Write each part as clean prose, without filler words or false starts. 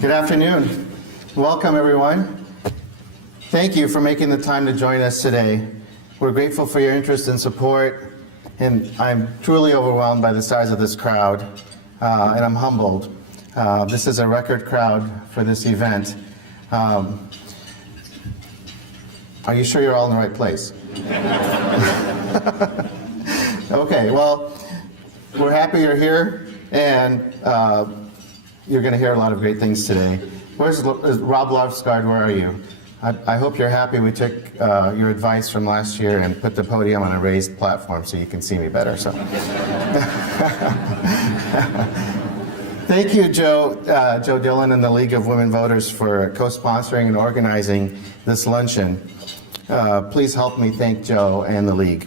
Good afternoon. Welcome, everyone. Thank you for making the time to join us today. We're grateful for your interest and support, and I'm truly overwhelmed by the size of this crowd, and I'm humbled. This is a record crowd for this event. Are you sure you're all in the right place? Okay, well, we're happy you're here, and you're going to hear a lot of great things today. Where's Rob Lovesgard? Where are you? I hope you're happy we took your advice from last year and put the podium on a raised platform so you can see me better. So, thank you, Joe Dillon and the League of Women Voters for co-sponsoring and organizing this luncheon. Please help me thank Joe and the League.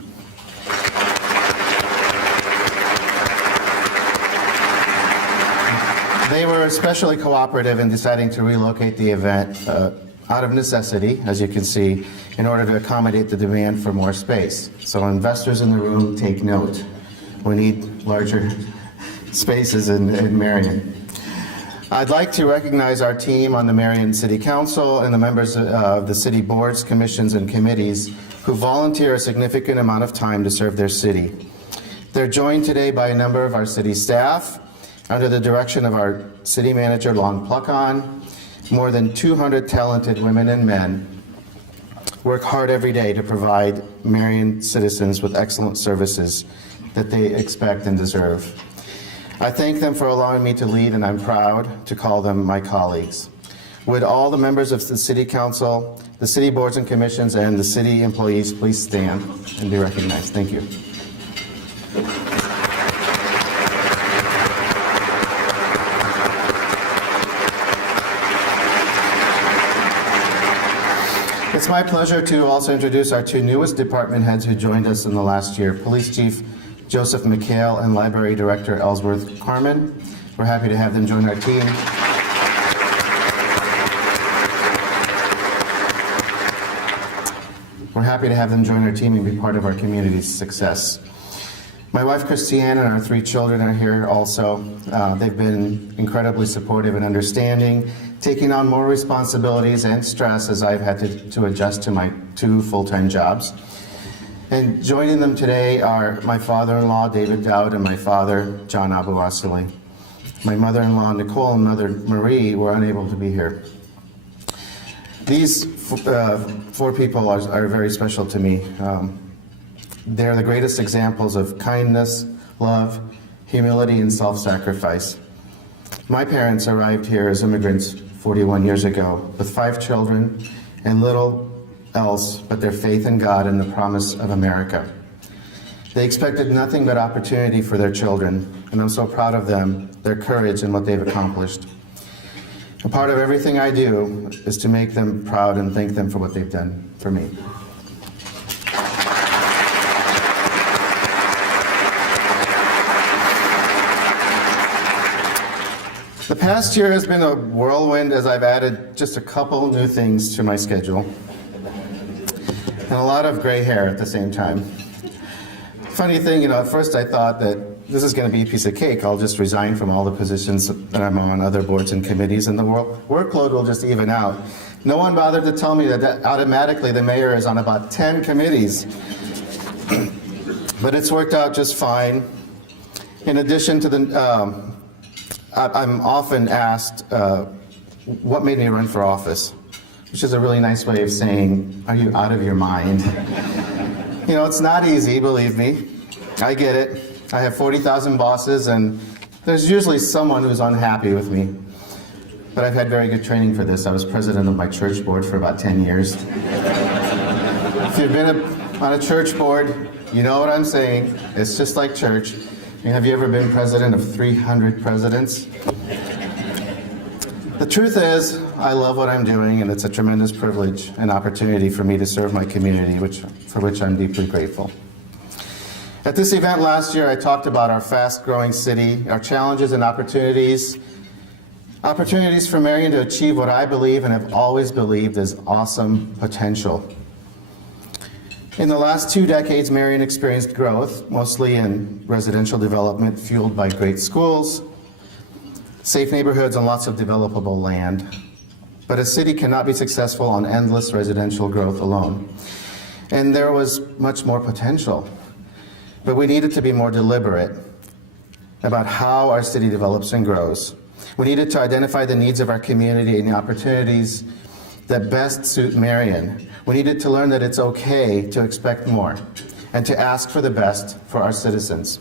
They were especially cooperative in deciding to relocate the event out of necessity, as you can see, in order to accommodate the demand for more space. So investors in the room, take note. We need larger spaces in Marion. I'd like to recognize our team on the Marion City Council and the members of the city boards, commissions, and committees who volunteer a significant amount of time to serve their city. They're joined today by a number of our city staff under the direction of our city manager, Lon Pluckon. More than 200 talented women and men work hard every day to provide Marion citizens with excellent services that they expect and deserve. I thank them for allowing me to lead, and I'm proud to call them my colleagues. Would all the members of the City Council, the city boards and commissions, and the city employees please stand and be recognized? Thank you. It's my pleasure to also introduce our two newest department heads who joined us in the last year, Police Chief Joseph McHale and Library Director Ellsworth Carmen. We're happy to have them join our team. We're happy to have them join our team and be part of our community's success. My wife Christiane and our three children are here also. They've been incredibly supportive and understanding, taking on more responsibilities and stress as I've had to adjust to my two full-time jobs. And joining them today are my father-in-law, David Dowd, and my father, John AbouAssaly. My mother-in-law, Nicole, and mother, Marie, were unable to be here. These four people are very special to me. They're the greatest examples of kindness, love, humility, and self-sacrifice. My parents arrived here as immigrants 41 years ago with 5 children and little else but their faith in God and the promise of America. They expected nothing but opportunity for their children, and I'm so proud of them, their courage, and what they've accomplished. A part of everything I do is to make them proud and thank them for what they've done for me. The past year has been a whirlwind as I've added just a couple new things to my schedule, and a lot of gray hair at the same time. Funny thing, at first I thought that this is going to be a piece of cake. I'll just resign from all the positions that I'm on, other boards and committees, and the workload will just even out. No one bothered to tell me that automatically the mayor is on about 10 committees. But it's worked out just fine. In addition to the I'm often asked what made me run for office, which is a really nice way of saying, are you out of your mind? It's not easy, believe me. I get it. I have 40,000 bosses, and there's usually someone who's unhappy with me. But I've had very good training for this. I was president of my church board for about 10 years. If you've been on a church board, you know what I'm saying. It's just like church. Have you ever been president of 300 presidents? The truth is, I love what I'm doing, and it's a tremendous privilege and opportunity for me to serve my community, for which I'm deeply grateful. At this event last year, I talked about our fast-growing city, our challenges and opportunities for Marion to achieve what I believe and have always believed is awesome potential. In the last 2 decades, Marion experienced growth, mostly in residential development fueled by great schools, safe neighborhoods, and lots of developable land. But a city cannot be successful on endless residential growth alone. And there was much more potential. But we needed to be more deliberate about how our city develops and grows. We needed to identify the needs of our community and the opportunities that best suit Marion. We needed to learn that it's okay to expect more and to ask for the best for our citizens.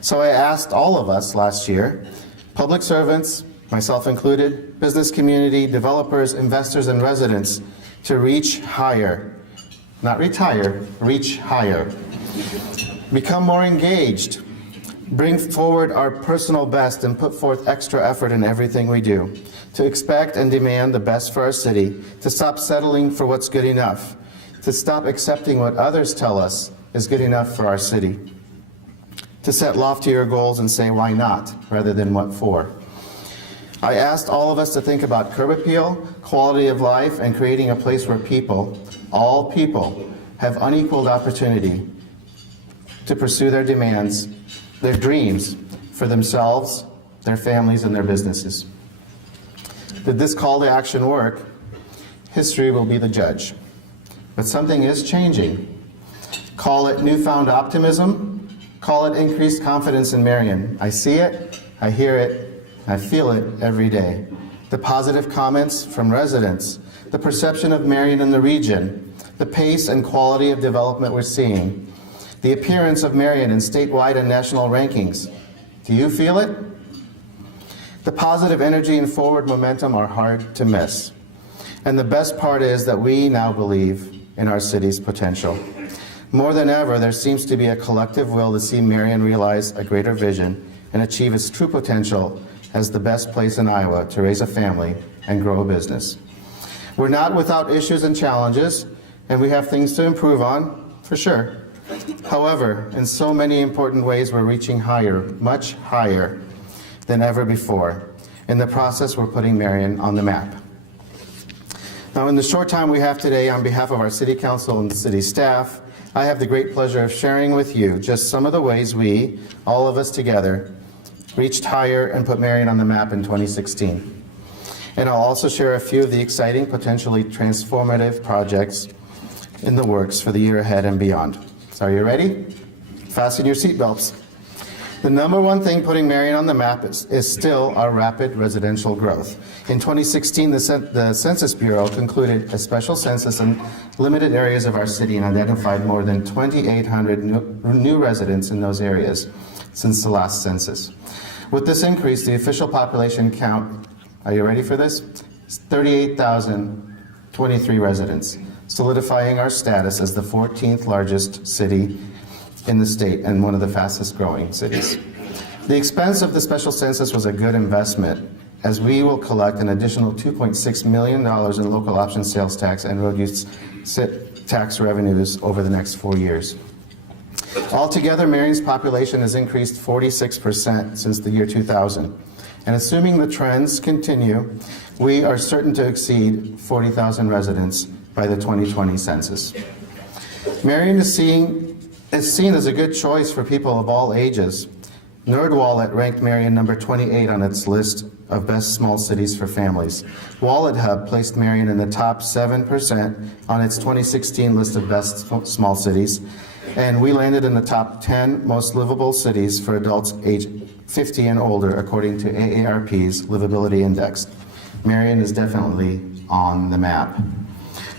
So I asked all of us last year, public servants, myself included, business community, developers, investors, and residents, to reach higher. Not retire, reach higher. Become more engaged. Bring forward our personal best and put forth extra effort in everything we do. To expect and demand the best for our city. To stop settling for what's good enough. To stop accepting what others tell us is good enough for our city. To set loftier goals and say why not, rather than what for. I asked all of us to think about curb appeal, quality of life, and creating a place where people, all people, have unequaled opportunity to pursue their demands, their dreams for themselves, their families, and their businesses. Did this call to action work? History will be the judge. But something is changing. Call it newfound optimism, call it increased confidence in Marion. I see it, I hear it, I feel it every day. The positive comments from residents, the perception of Marion in the region, the pace and quality of development we're seeing, the appearance of Marion in statewide and national rankings. Do you feel it? The positive energy and forward momentum are hard to miss. And the best part is that we now believe in our city's potential. More than ever, there seems to be a collective will to see Marion realize a greater vision and achieve its true potential as the best place in Iowa to raise a family and grow a business. We're not without issues and challenges, and we have things to improve on, for sure. However, in so many important ways, we're reaching higher, much higher than ever before. In the process, we're putting Marion on the map. Now, in the short time we have today, on behalf of our City Council and city staff, I have the great pleasure of sharing with you just some of the ways we, all of us together, reached higher and put Marion on the map in 2016. And I'll also share a few of the exciting, potentially transformative projects in the works for the year ahead and beyond. So are you ready? Fasten your seatbelts. The number one thing putting Marion on the map is still our rapid residential growth. In 2016, the Census Bureau concluded a special census in limited areas of our city and identified more than 2,800 new residents in those areas since the last census. With this increase, the official population count, are you ready for this? 38,023 residents, solidifying our status as the 14th largest city in the state and one of the fastest growing cities. The expense of the special census was a good investment, as we will collect an additional $2.6 million in local option sales tax and road use tax revenues over the next 4 years. Altogether, Marion's population has increased 46% since the year 2000. And assuming the trends continue, we are certain to exceed 40,000 residents by the 2020 census. Marion is seen as a good choice for people of all ages. NerdWallet ranked Marion number 28 on its list of best small cities for families. Wallet Hub placed Marion in the top 7% on its 2016 list of best small cities. And we landed in the top 10 most livable cities for adults age 50 and older, according to AARP's Livability Index. Marion is definitely on the map.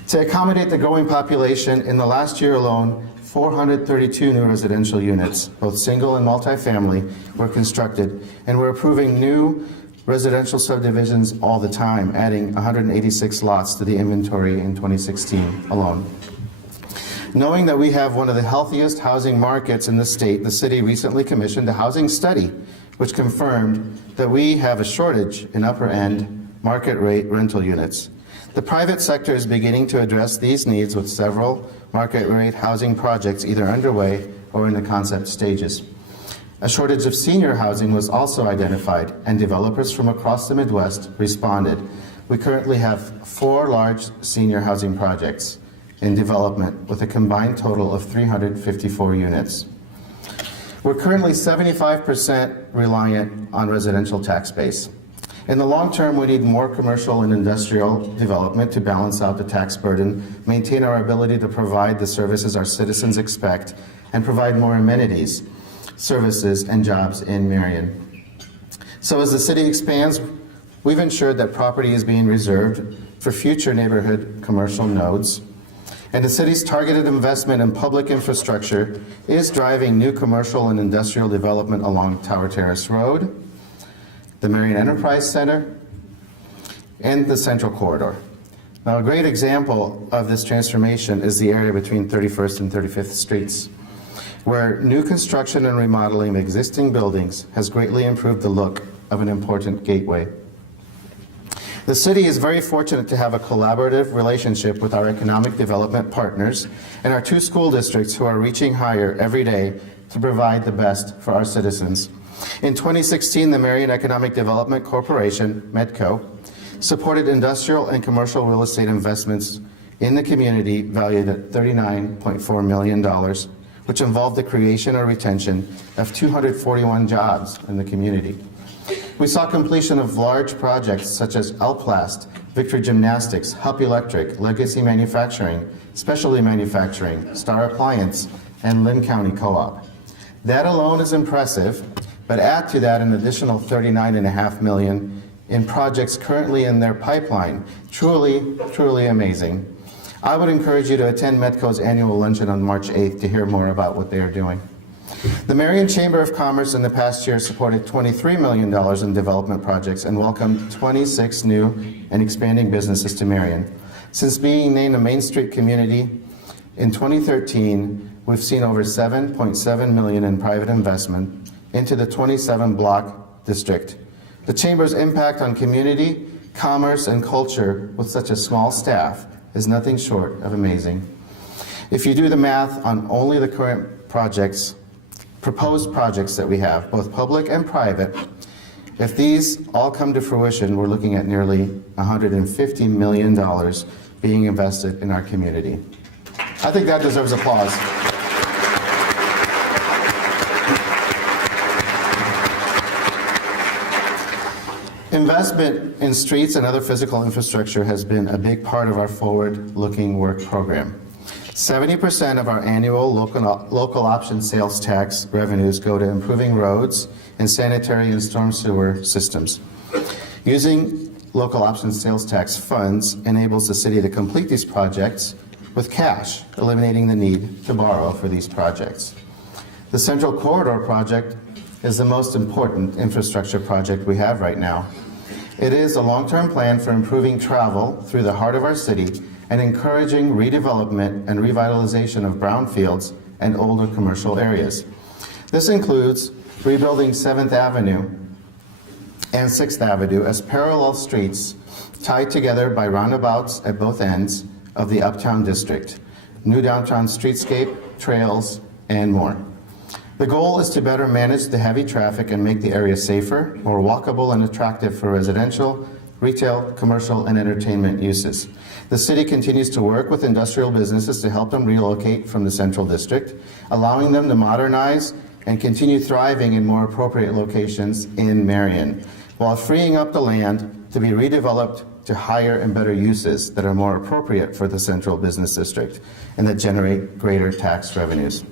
To accommodate the growing population, in the last year alone, 432 new residential units, both single and multifamily, were constructed, and we're approving new residential subdivisions all the time, adding 186 lots to the inventory in 2016 alone. Knowing that we have one of the healthiest housing markets in the state, the city recently commissioned a housing study which confirmed that we have a shortage in upper-end market rate rental units. The private sector is beginning to address these needs with several market rate housing projects either underway or in the concept stages. A shortage of senior housing was also identified, and developers from across the Midwest responded. We currently have 4 large senior housing projects in development with a combined total of 354 units. We're currently 75% reliant on residential tax base. In the long term, we need more commercial and industrial development to balance out the tax burden, maintain our ability to provide the services our citizens expect, and provide more amenities, services, and jobs in Marion. So as the city expands, we've ensured that property is being reserved for future neighborhood commercial nodes. And the city's targeted investment in public infrastructure is driving new commercial and industrial development along Tower Terrace Road, the Marion Enterprise Center, and the Central Corridor. Now, a great example of this transformation is the area between 31st and 35th Streets, where new construction and remodeling of existing buildings has greatly improved the look of an important gateway. The city is very fortunate to have a collaborative relationship with our economic development partners and our two school districts who are reaching higher every day to provide the best for our citizens. In 2016, the Marion Economic Development Corporation, MEDCO, supported industrial and commercial real estate investments in the community valued at $39.4 million, which involved the creation or retention of 241 jobs in the community. We saw completion of large projects such as Alplast, Victory Gymnastics, Hupp Electric, Legacy Manufacturing, Specialty Manufacturing, Star Appliance, and Lynn County Co-op. That alone is impressive, but add to that an additional $39.5 million in projects currently in their pipeline. Truly, truly amazing. I would encourage you to attend MEDCO's annual luncheon on March 8th to hear more about what they are doing. The Marion Chamber of Commerce in the past year supported $23 million in development projects and welcomed 26 new and expanding businesses to Marion. Since being named a Main Street community in 2013, we've seen over $7.7 million in private investment into the 27-block district. The Chamber's impact on community, commerce, and culture with such a small staff is nothing short of amazing. If you do the math on only the current projects, proposed projects that we have, both public and private, if these all come to fruition, we're looking at nearly $150 million being invested in our community. I think that deserves applause. Investment in streets and other physical infrastructure has been a big part of our forward-looking work program. 70% of our annual local option sales tax revenues go to improving roads and sanitary and storm sewer systems. Using local option sales tax funds enables the city to complete these projects with cash, eliminating the need to borrow for these projects. The Central Corridor project is the most important infrastructure project we have right now. It is a long-term plan for improving travel through the heart of our city and encouraging redevelopment and revitalization of brownfields and older commercial areas. This includes rebuilding 7th Avenue and 6th Avenue as parallel streets tied together by roundabouts at both ends of the Uptown District, new downtown streetscape, trails, and more. The goal is to better manage the heavy traffic and make the area safer, more walkable and attractive for residential, retail, commercial, and entertainment uses. The city continues to work with industrial businesses to help them relocate from the Central District, allowing them to modernize and continue thriving in more appropriate locations in Marion, while freeing up the land to be redeveloped to higher and better uses that are more appropriate for the Central Business District and that generate greater tax revenues.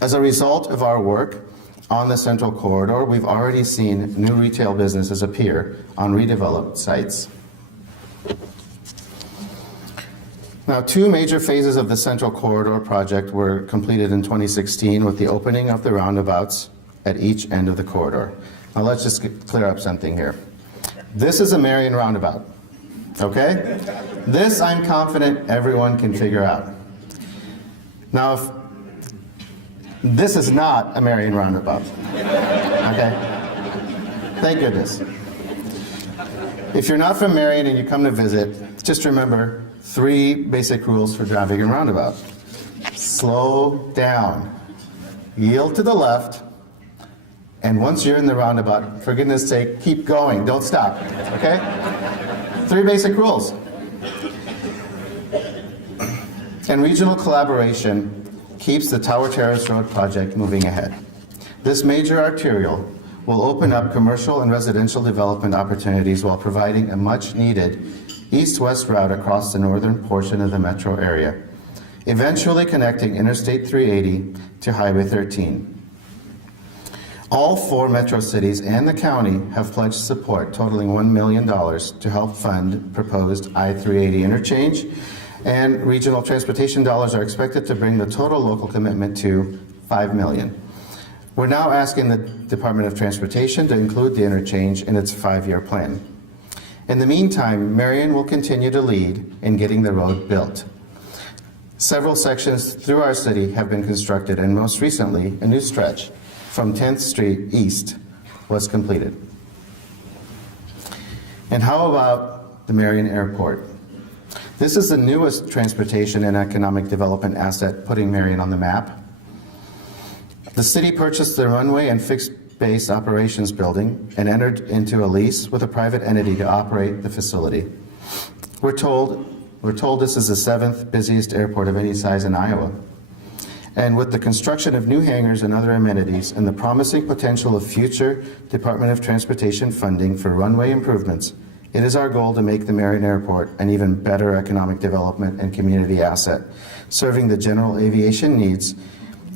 As a result of our work on the Central Corridor, we've already seen new retail businesses appear on redeveloped sites. Now, two major phases of the Central Corridor project were completed in 2016 with the opening of the roundabouts at each end of the corridor. Now, let's just clear up something here. This is a Marion roundabout, okay? This, I'm confident everyone can figure out. Now, if this is not a Marion roundabout, okay? Thank goodness. If you're not from Marion and you come to visit, just remember 3 basic rules for driving a roundabout. Slow down, yield to the left, and once you're in the roundabout, for goodness sake, keep going, don't stop, okay? 3 basic rules. And regional collaboration keeps the Tower Terrace Road project moving ahead. This major arterial will open up commercial and residential development opportunities while providing a much-needed east-west route across the northern portion of the metro area, eventually connecting Interstate 380 to Highway 13. All 4 metro cities and the county have pledged support totaling $1 million to help fund proposed I-380 interchange, and regional transportation dollars are expected to bring the total local commitment to $5 million. We're now asking the Department of Transportation to include the interchange in its 5-year plan. In the meantime, Marion will continue to lead in getting the road built. Several sections through our city have been constructed, and most recently, a new stretch from 10th Street East was completed. And how about the Marion Airport? This is the newest transportation and economic development asset putting Marion on the map. The city purchased the runway and fixed base operations building and entered into a lease with a private entity to operate the facility. We're told this is the 7th busiest airport of any size in Iowa. And with the construction of new hangars and other amenities and the promising potential of future Department of Transportation funding for runway improvements, it is our goal to make the Marion Airport an even better economic development and community asset, serving the general aviation needs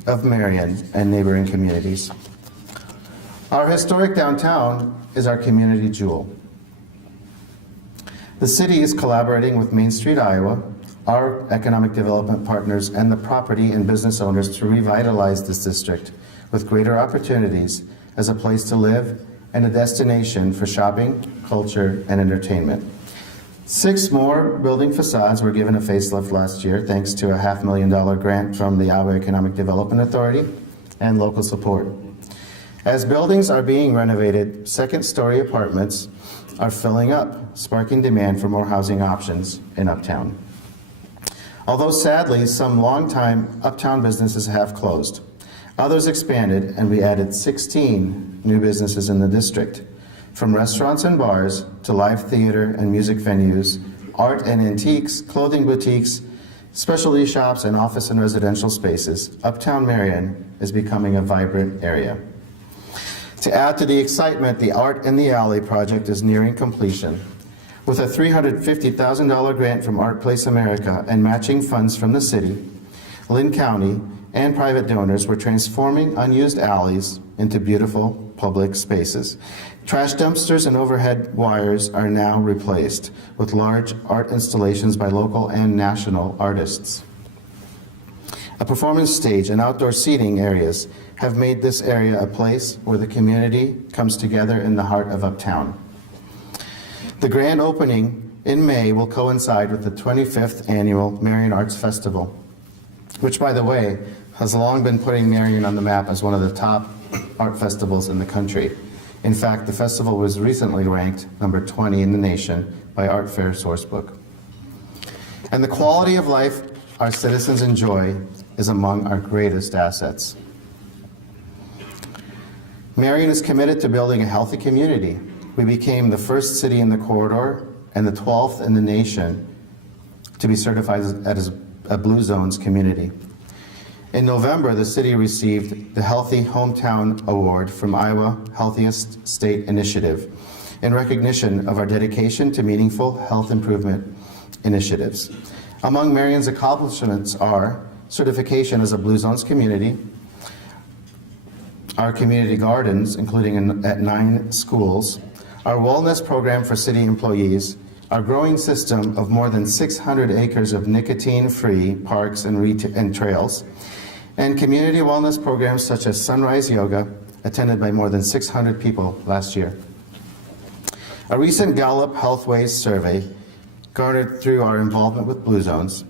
of Marion and neighboring communities. Our historic downtown is our community jewel. The city is collaborating with Main Street Iowa, our economic development partners, and the property and business owners to revitalize this district with greater opportunities as a place to live and a destination for shopping, culture, and entertainment. 6 more building facades were given a facelift last year thanks to a $500,000 grant from the Iowa Economic Development Authority and local support. As buildings are being renovated, second-story apartments are filling up, sparking demand for more housing options in Uptown. Although sadly, some longtime Uptown businesses have closed. Others expanded, and we added 16 new businesses in the district, from restaurants and bars to live theater and music venues, art and antiques, clothing boutiques, specialty shops, and office and residential spaces. Uptown Marion is becoming a vibrant area. To add to the excitement, the Art in the Alley project is nearing completion. With a $350,000 grant from Art Place America and matching funds from the city, Lynn County, and private donors, we're transforming unused alleys into beautiful public spaces. Trash dumpsters and overhead wires are now replaced with large art installations by local and national artists. A performance stage and outdoor seating areas have made this area a place where the community comes together in the heart of Uptown. The grand opening in May will coincide with the 25th annual Marion Arts Festival, which, by the way, has long been putting Marion on the map as one of the top art festivals in the country. In fact, the festival was recently ranked number 20 in the nation by Art Fair Sourcebook. And the quality of life our citizens enjoy is among our greatest assets. Marion is committed to building a healthy community. We became the first city in the corridor and the 12th in the nation to be certified as a Blue Zones community. In November, the city received the Healthy Hometown Award from Iowa Healthiest State Initiative in recognition of our dedication to meaningful health improvement initiatives. Among Marion's accomplishments are certification as a Blue Zones community, our community gardens, including at 9 schools, our wellness program for city employees, our growing system of more than 600 acres of nicotine-free parks and trails, and community wellness programs such as Sunrise Yoga, attended by more than 600 people last year. A recent Gallup Healthways survey, garnered through our involvement with Blue Zones,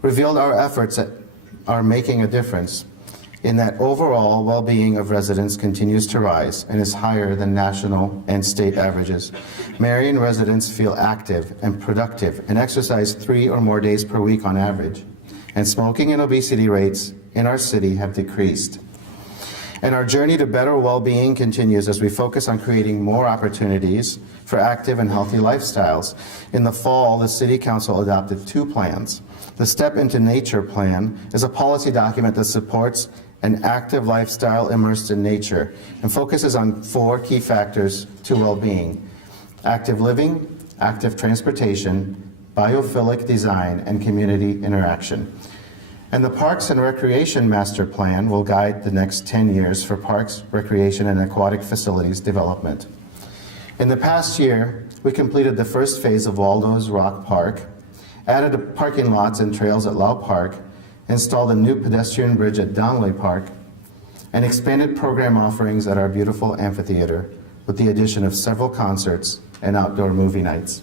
revealed our efforts are making a difference in that overall well-being of residents continues to rise and is higher than national and state averages. Marion residents feel active and productive and exercise 3 or more days per week on average. And smoking and obesity rates in our city have decreased. And our journey to better well-being continues as we focus on creating more opportunities for active and healthy lifestyles. In the fall, the City Council adopted 2 plans. The Step into Nature plan is a policy document that supports an active lifestyle immersed in nature, and focuses on 4 key factors to well-being: active living, active transportation, biophilic design, and community interaction. And the Parks and Recreation Master Plan will guide the next 10 years for parks, recreation, and aquatic facilities development. In the past year, we completed the first phase of Waldo's Rock Park, added parking lots and trails at Lau Park, installed a new pedestrian bridge at Donley Park, and expanded program offerings at our beautiful amphitheater with the addition of several concerts and outdoor movie nights.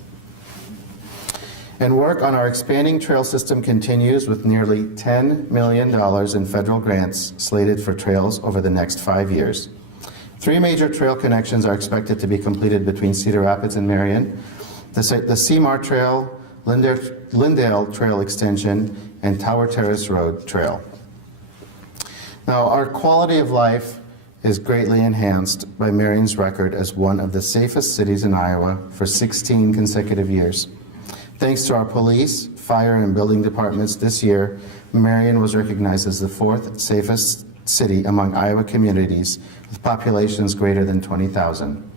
And work on our expanding trail system continues with nearly $10 million in federal grants slated for trails over the next 5 years. 3 major trail connections are expected to be completed between Cedar Rapids and Marion: the Seymour Trail, Lindale Trail Extension, and Tower Terrace Road Trail. Now, our quality of life is greatly enhanced by Marion's record as one of the safest cities in Iowa for 16 consecutive years. Thanks to our police, fire, and building departments this year, Marion was recognized as the 4th safest city among Iowa communities with populations greater than 20,000.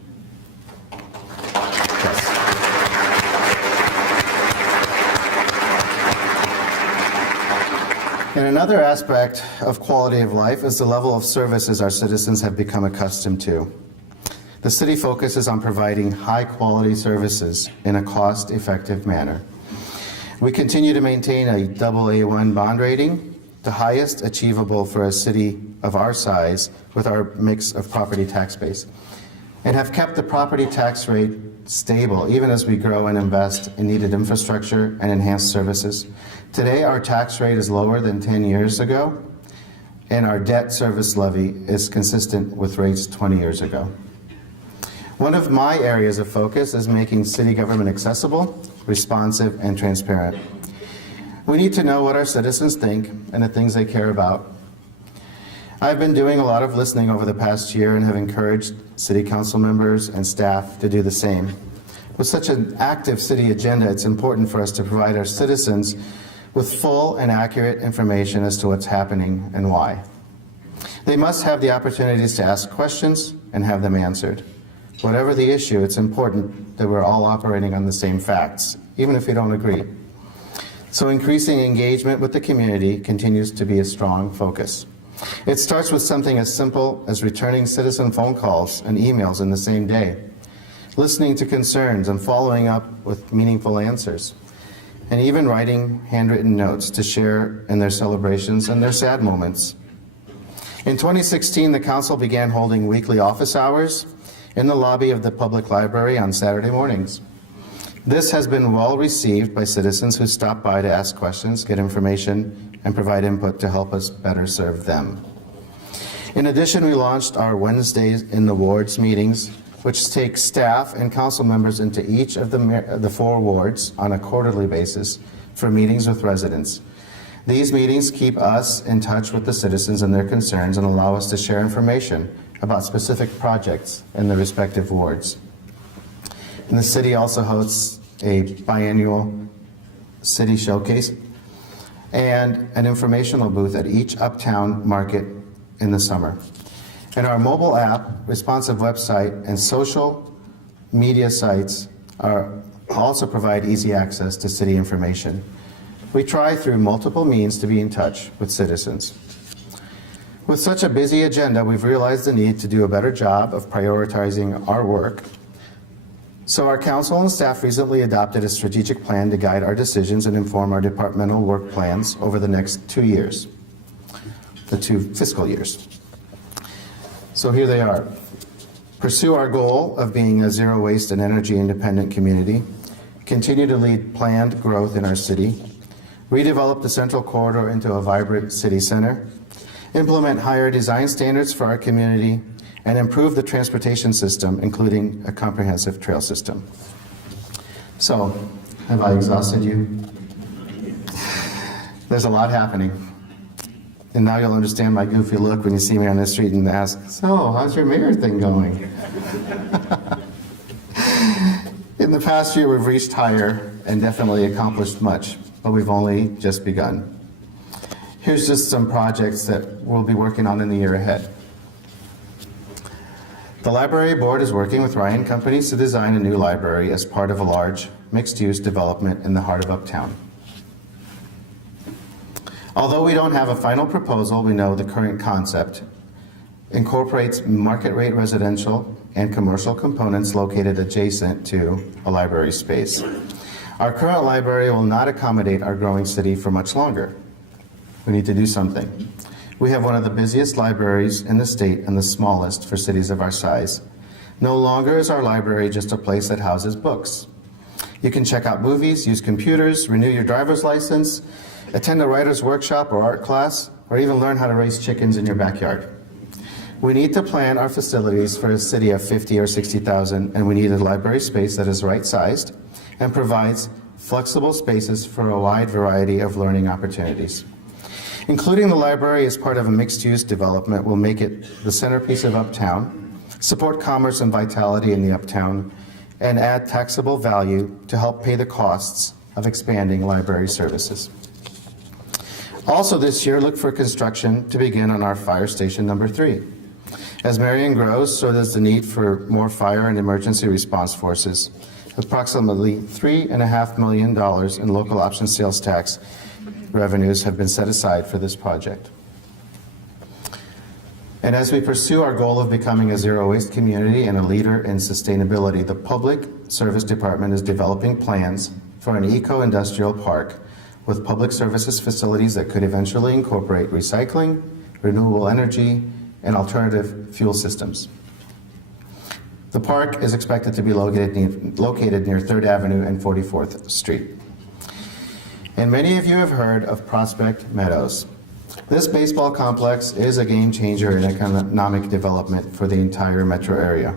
And another aspect of quality of life is the level of services our citizens have become accustomed to. The city focuses on providing high-quality services in a cost-effective manner. We continue to maintain a AA1 bond rating, the highest achievable for a city of our size with our mix of property tax base, and have kept the property tax rate stable even as we grow and invest in needed infrastructure and enhanced services. Today, our tax rate is lower than 10 years ago, and our debt service levy is consistent with rates 20 years ago. One of my areas of focus is making city government accessible, responsive, and transparent. We need to know what our citizens think and the things they care about. I've been doing a lot of listening over the past year and have encouraged city council members and staff to do the same. With such an active city agenda, it's important for us to provide our citizens with full and accurate information as to what's happening and why. They must have the opportunities to ask questions and have them answered. Whatever the issue, it's important that we're all operating on the same facts, even if we don't agree. So increasing engagement with the community continues to be a strong focus. It starts with something as simple as returning citizen phone calls and emails in the same day, listening to concerns and following up with meaningful answers, and even writing handwritten notes to share in their celebrations and their sad moments. In 2016, the council began holding weekly office hours in the lobby of the public library on Saturday mornings. This has been well received by citizens who stop by to ask questions, get information, and provide input to help us better serve them. In addition, we launched our Wednesdays in the Wards meetings, which takes staff and council members into each of the 4 wards on a quarterly basis for meetings with residents. These meetings keep us in touch with the citizens and their concerns and allow us to share information about specific projects in the respective wards. And the city also hosts a biannual city showcase and an informational booth at each uptown market in the summer. And our mobile app, responsive website, and social media sites also provide easy access to city information. We try through multiple means to be in touch with citizens. With such a busy agenda, we've realized the need to do a better job of prioritizing our work. So our council and staff recently adopted a strategic plan to guide our decisions and inform our departmental work plans over the next 2 years, the 2 fiscal years. So here they are. Pursue our goal of being a zero waste and energy independent community. Continue to lead planned growth in our city. Redevelop the Central Corridor into a vibrant city center. Implement higher design standards for our community, and improve the transportation system, including a comprehensive trail system. So, have I exhausted you? There's a lot happening. And now you'll understand my goofy look when you see me on the street and ask, so, how's your mayor thing going? In the past year, we've reached higher and definitely accomplished much, but we've only just begun. Here's just some projects that we'll be working on in the year ahead. The library board is working with Ryan Companies to design a new library as part of a large mixed-use development in the heart of Uptown. Although we don't have a final proposal, we know the current concept incorporates market-rate residential and commercial components located adjacent to a library space. Our current library will not accommodate our growing city for much longer. We need to do something. We have one of the busiest libraries in the state and the smallest for cities of our size. No longer is our library just a place that houses books. You can check out movies, use computers, renew your driver's license, attend a writer's workshop or art class, or even learn how to raise chickens in your backyard. We need to plan our facilities for a city of 50 or 60,000, and we need a library space that is right-sized and provides flexible spaces for a wide variety of learning opportunities. Including the library as part of a mixed-use development will make it the centerpiece of Uptown, support commerce and vitality in the Uptown, and add taxable value to help pay the costs of expanding library services. Also this year, look for construction to begin on our fire station number 3. As Marion grows, so does the need for more fire and emergency response forces. Approximately $3.5 million in local option sales tax revenues have been set aside for this project. And as we pursue our goal of becoming a zero-waste community and a leader in sustainability, the Public Service Department is developing plans for an eco-industrial park with public services facilities that could eventually incorporate recycling, renewable energy, and alternative fuel systems. The park is expected to be located near 3rd Avenue and 44th Street. And many of you have heard of Prospect Meadows. This baseball complex is a game changer in economic development for the entire metro area.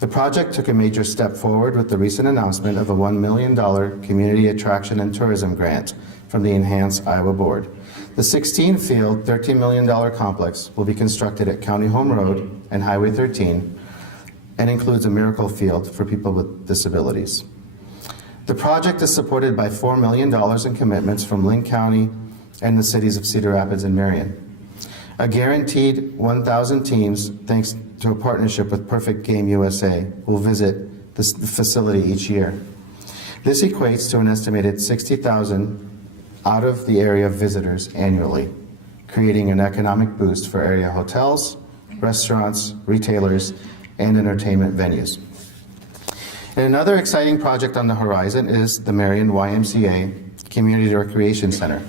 The project took a major step forward with the recent announcement of a $1 million Community Attraction and Tourism Grant from the Enhance Iowa Board. The 16-field, $13 million complex will be constructed at County Home Road and Highway 13 and includes a miracle field for people with disabilities. The project is supported by $4 million in commitments from Linn County and the cities of Cedar Rapids and Marion. A guaranteed 1,000 teams, thanks to a partnership with Perfect Game USA, will visit this facility each year. This equates to an estimated 60,000 out of the area visitors annually, creating an economic boost for area hotels, restaurants, retailers, and entertainment venues. And another exciting project on the horizon is the Marion YMCA Community Recreation Center.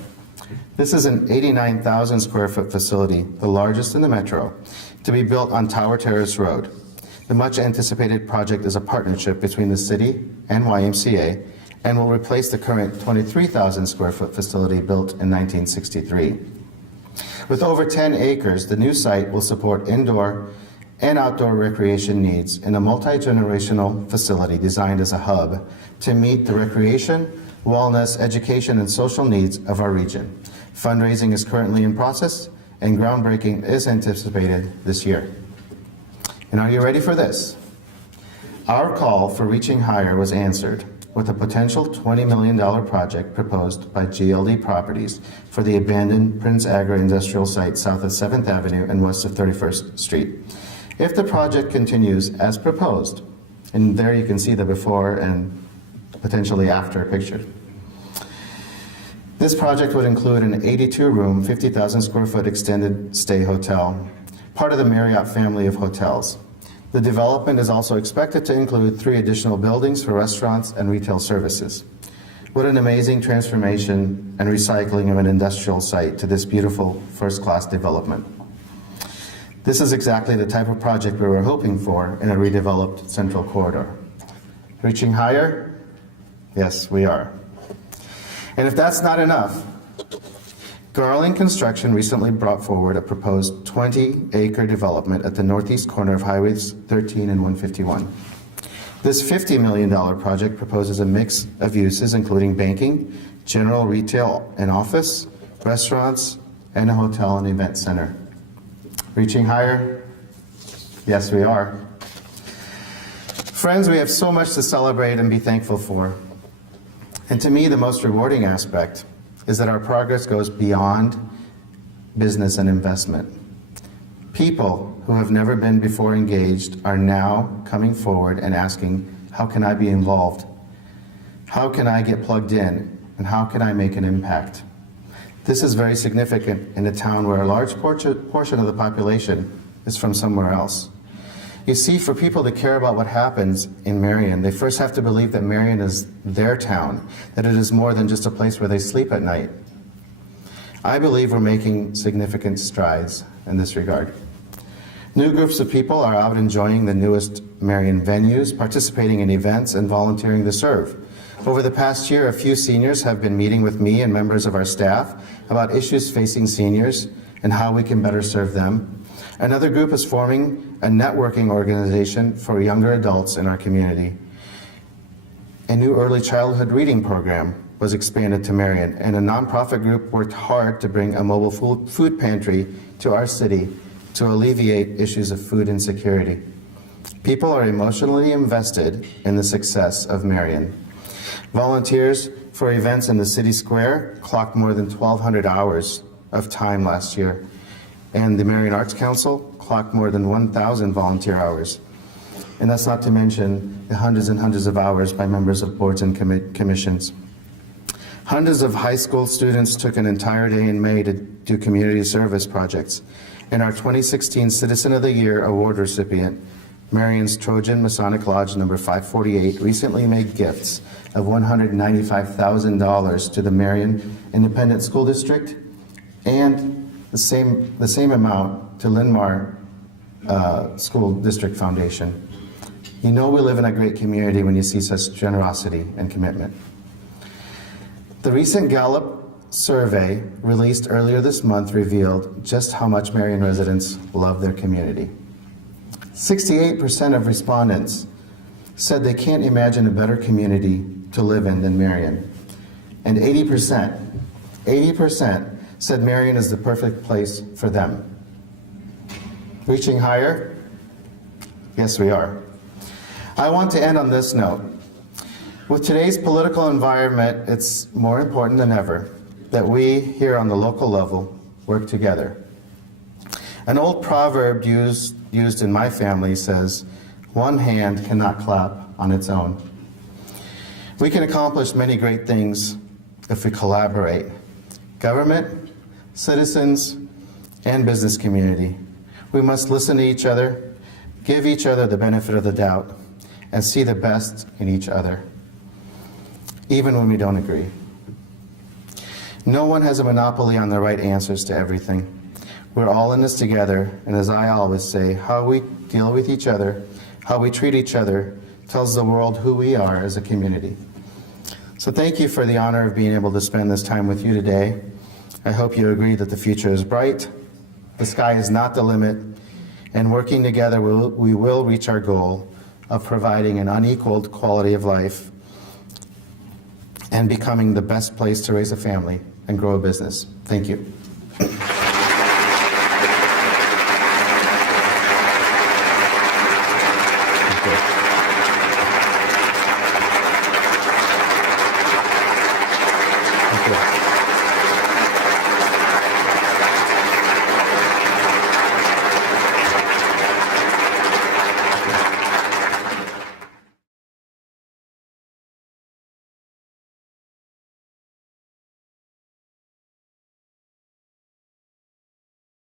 This is an 89,000 square foot facility, the largest in the metro, to be built on Terrace Road. The much anticipated project is a partnership between the city and YMCA and will replace the current 23,000 square foot facility built in 1963. With over 10 acres, the new site will support indoor and outdoor recreation needs in a multi-generational facility designed as a hub to meet the recreation, wellness, education, and social needs of our region. Fundraising is currently in process, and groundbreaking is anticipated this year. And are you ready for this? Our call for reaching higher was answered with a potential $20 million project proposed by GLD Properties for the abandoned Prince Agra industrial site south of 7th Avenue and west of 31st Street. If the project continues as proposed, and there you can see the before and potentially after picture. This project would include an 82-room, 50,000 square foot extended stay hotel, part of the Marriott family of hotels. The development is also expected to include 3 additional buildings for restaurants and retail services. What an amazing transformation and recycling of an industrial site to this beautiful first-class development. This is exactly the type of project we were hoping for in a redeveloped central corridor. Reaching higher? Yes, we are. And if that's not enough, Garland Construction recently brought forward a proposed 20-acre development at the northeast corner of Highways 13 and 151. This $50 million project proposes a mix of uses including banking, general retail and office, restaurants, and a hotel and event center. Reaching higher? Yes, we are. Friends, we have so much to celebrate and be thankful for. And to me, the most rewarding aspect is that our progress goes beyond business, and investment. People who have never been before engaged are now coming forward and asking, how can I be involved? How can I get plugged in? And how can I make an impact? This is very significant in a town where a large portion of the population is from somewhere else. You see, for people to care about what happens in Marion, they first have to believe that Marion is their town, that it is more than just a place where they sleep at night. I believe we're making significant strides in this regard. New groups of people are out enjoying the newest Marion venues, participating in events, and volunteering to serve. Over the past year, a few seniors have been meeting with me and members of our staff about issues facing seniors and how we can better serve them. Another group is forming a networking organization for younger adults in our community. A new early childhood reading program was expanded to Marion, and a nonprofit group worked hard to bring a mobile food pantry to our city to alleviate issues of food insecurity. People are emotionally invested in the success of Marion. Volunteers for events in the city square clocked more than 1,200 hours of time last year, and the Marion Arts Council clocked more than 1,000 volunteer hours. And that's not to mention the hundreds and hundreds of hours by members of boards and commissions. Hundreds of high school students took an entire day in May to do community service projects. And our 2016 Citizen of the Year award recipient, Marion's Trojan Masonic Lodge number 548, recently made gifts of $195,000 to the Marion Independent School District and the same amount to Linn-Mar School District Foundation. You know we live in a great community when you see such generosity and commitment. The recent Gallup survey released earlier this month revealed just how much Marion residents love their community. 68% of respondents said they can't imagine a better community to live in than Marion. And 80% said Marion is the perfect place for them. Reaching higher? Yes, we are. I want to end on this note. With today's political environment, it's more important than ever that we here on the local level work together. An old proverb used in my family says, one hand cannot clap on its own. We can accomplish many great things if we collaborate. Government, citizens, and business community. We must listen to each other, give each other the benefit of the doubt, and see the best in each other, even when we don't agree. No one has a monopoly on the right answers to everything. We're all in this together, and as I always say, how we deal with each other, how we treat each other, tells the world who we are as a community. So thank you for the honor of being able to spend this time with you today. I hope you agree that the future is bright, the sky is not the limit, and working together we will reach our goal of providing an unequaled quality of life and becoming the best place to raise a family and grow a business. Thank you.